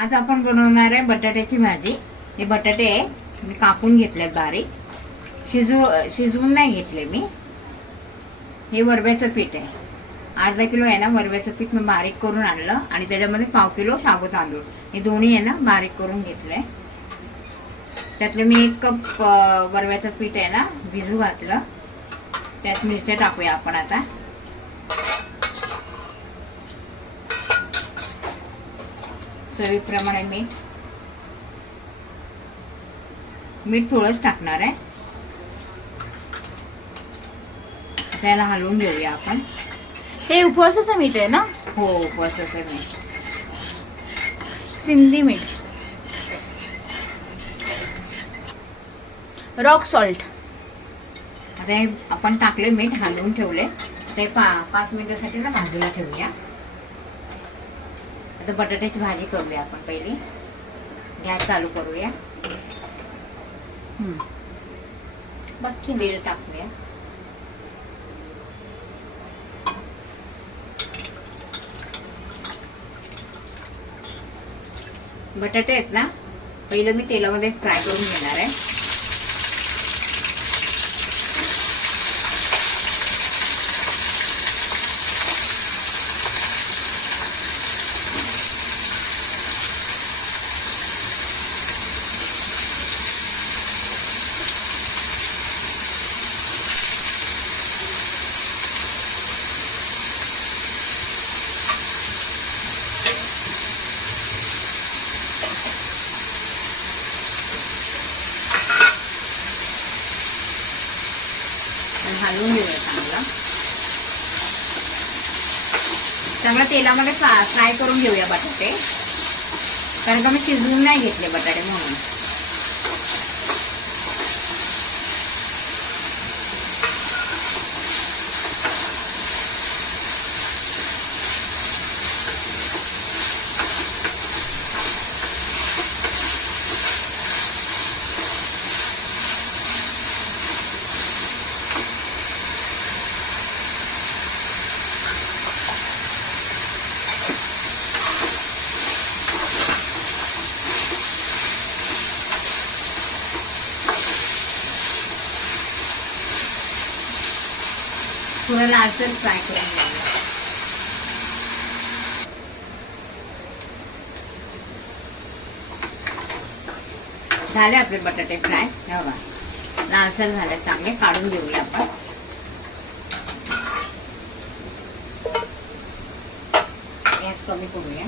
आज आपण बनवणार आहे बटाट्याची भाजी. हे बटाटे आहे मी कापून घेतलेत बारीक. शिजू शिजवून नाही घेतले मी. हे वरव्याचं पीठ आहे. अर्धा किलो आहे ना वरव्याचं पीठ मी बारीक करून आणलं आणि त्याच्यामध्ये पाव किलो शाबू तांदूळ. हे दोन्ही आहे ना बारीक करून घेतले. त्यातलं मी एक कप वरव्याचं पीठ आहे ना भिजू घातलं. त्यात मिरच्या टाकूया आपण आता. चवीप्रमाणे मीठ. मीठ थोडंच टाकणार आहे. त्याला हलवून घेऊया आपण. हे उपवासाचं मीठ आहे ना? हो उपवासाचं मीठ. सिंधी मीठ. Rock salt. आता हे आपण टाकले मीठ हलवून ठेवले. ते पा पाच मिनिटासाठी ना भाजूला ठेवूया. आता बटाट्याची भाजी करूया आपण पहिली. गॅस चालू करूया. बाकी तेल टाकूया. बटाटे आहेत ना पहिलं मी तेलामध्ये फ्राय करून घेणार आहे आणि हलवून घेऊया चांगलं चांगलं तेलामध्ये फ्राय करून घेऊया बटाटे. कारण का मी शिजवून नाही घेतले बटाटे म्हणून. थोडं लालसर फ्राय करून झाले आपले बटाटे फ्राय हे बघा. लालसर झाले चांगले काढून घेऊया आपण. गॅस कमी करूया.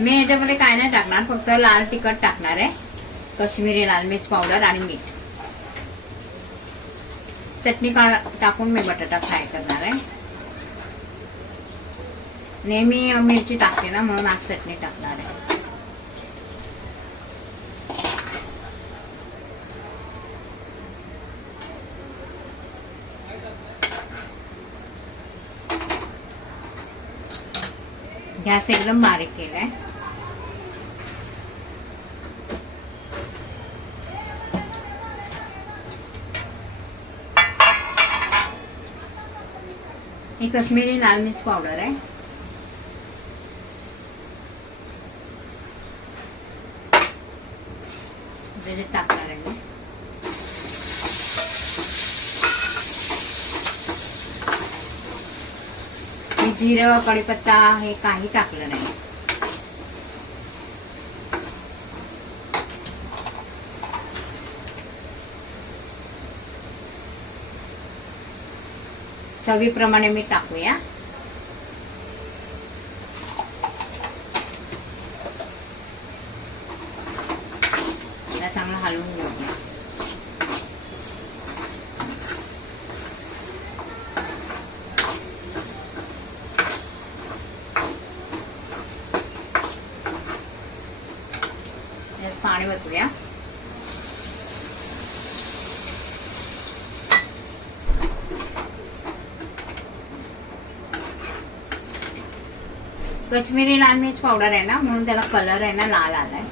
मी याच्यामध्ये काय नाही टाकणार फक्त लाल तिखट टाकणार आहे. कश्मीरी लाल मिर्च पावडर आणि मीठ. चटणी का टाकून मी बटाटा फ्राय करणार आहे. नेहमी मिरची टाकते ना म्हणून आज चटणी टाकणार आहे. गॅस एकदम बारीक केलाय ही। कश्मीरी लाल मिर्च पावडर आहे त्याच्यात टाकणार आहे जिरं कढीपत्ता हे काही टाकलं नाही. चवीप्रमाणे मी टाकूया. चांगलं हलवून घेऊया. कश्मीरी लाल मिर्च पावडर आहे ना म्हणून त्याला कलर आहे ना लाल आलाय.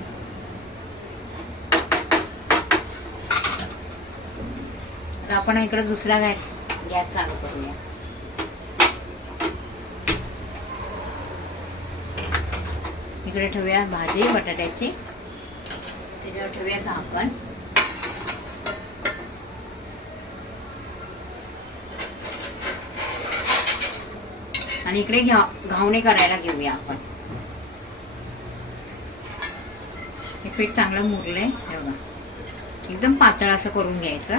आपण इकडे दुसरा गॅस गॅस चालू करूया. इकडे ठेवूया भाजी बटाट्याची. त्याच्यावर ठेवूया झाकण. आणि इकडे घ्या घावणे करायला घेऊया आपण. हे पीठ चांगलं मुरलंय बघा. एकदम पातळ असं करून घ्यायचं.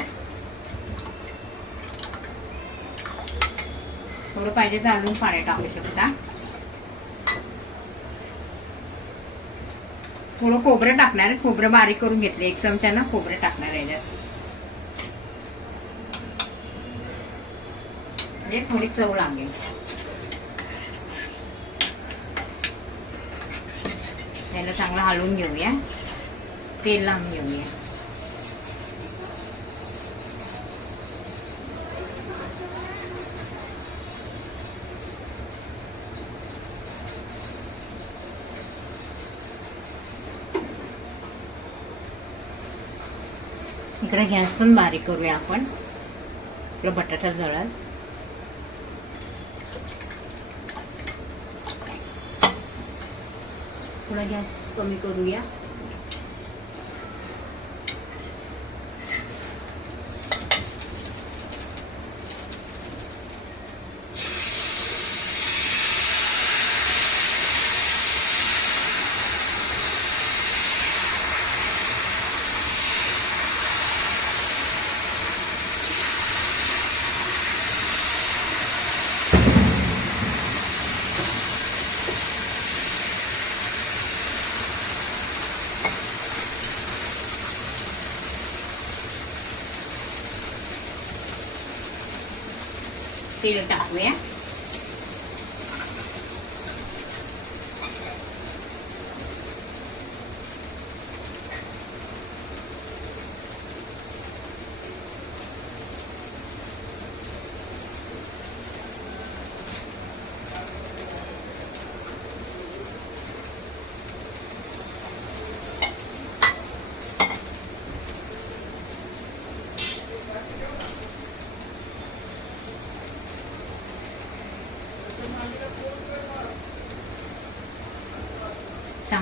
थोडं पाहिजे तर अजून पाणी टाकू शकता. थोडं खोबरं टाकणार आहे. खोबरं बारीक करून घेतले. एक चमचा ना खोबरं टाकणार आहे याच्यात. म्हणजे थोडी चव लागेल. त्याला चांगलं हलवून घेऊया तेल लावून घेऊया इकडे गॅस पण बारीक करूया आपण इकडं बटाटा जळल थोडा गॅस कमी करूया. तेल टाकूया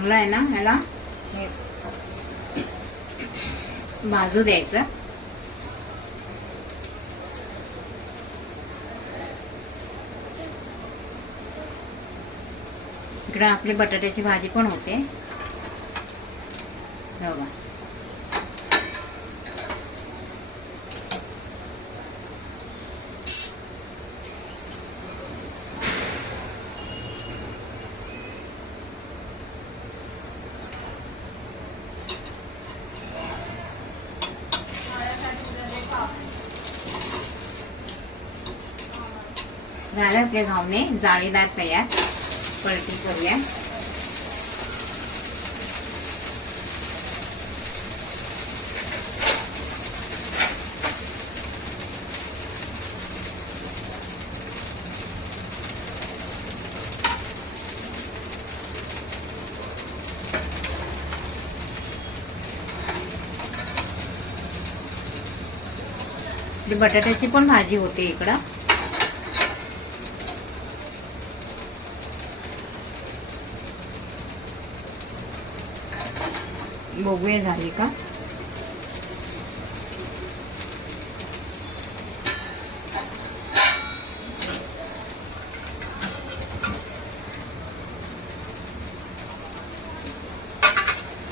चांगलं आहे ना ह्याला? हे भाजू द्यायचं. इकडं आपली बटाट्याची भाजी पण होते. बघा. झालं आपले घावणे जाळीदार तयार. पलटी करूया. बटाट्याची पण भाजी होते इकडं. बघूया झाली का?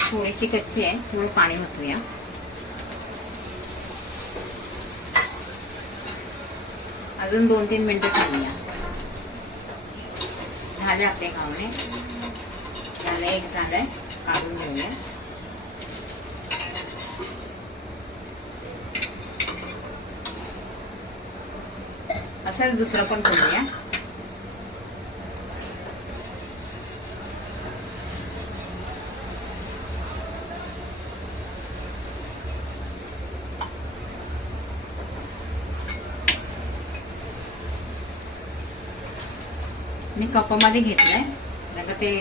थोडीशी कच्ची आहे थोडं पाणी ओतूया. अजून दोन तीन मिनिटं चालूया झाले आपले घावणे झालं एक झालंय. काढून घेऊया. असाच दुसरा पण करूया. मी कपामध्ये घेतलंय. नका ते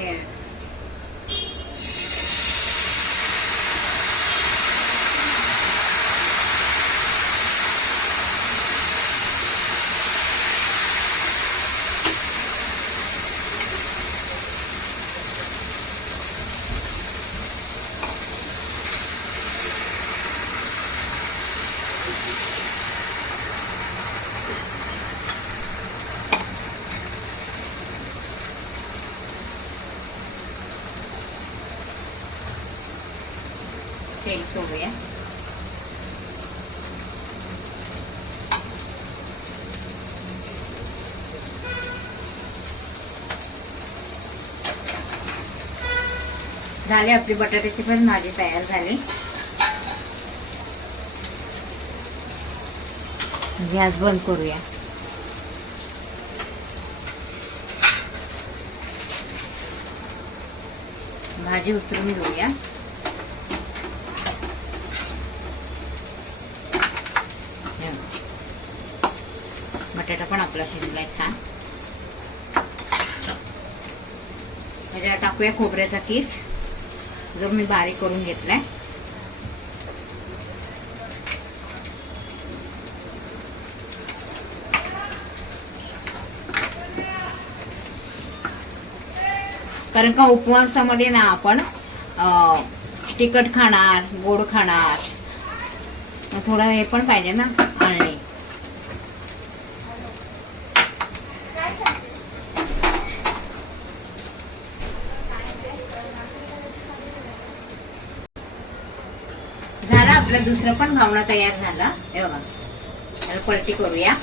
तेल सोडूया झाली आपली बटाट्याची पण भाजी तयार झाली. म्हणजे गॅस बंद करूया. भाजी उतरून घेऊया. बटाटा पण आपला शिजलाय छान. त्याच्यावर टाकूया खोबऱ्याचा किस. जो मी बारीक करून घेतलाय. कारण का उपवासामध्ये ना आपण अं, तिखट खाणार गोड खाणार. थोडं हे पण पाहिजे ना आळणी झालं आपलं दुसरं पण घावणं तयार झालं. हे बघा. त्याला पलटी करूया.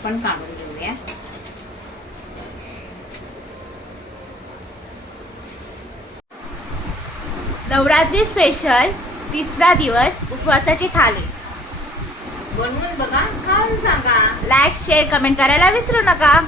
आपण काढून घेऊया. नवरात्री स्पेशल तिसरा दिवस उपवासाची थाली. बनवून बघा खाऊन सांगा. लाईक शेअर कमेंट करायला विसरू नका.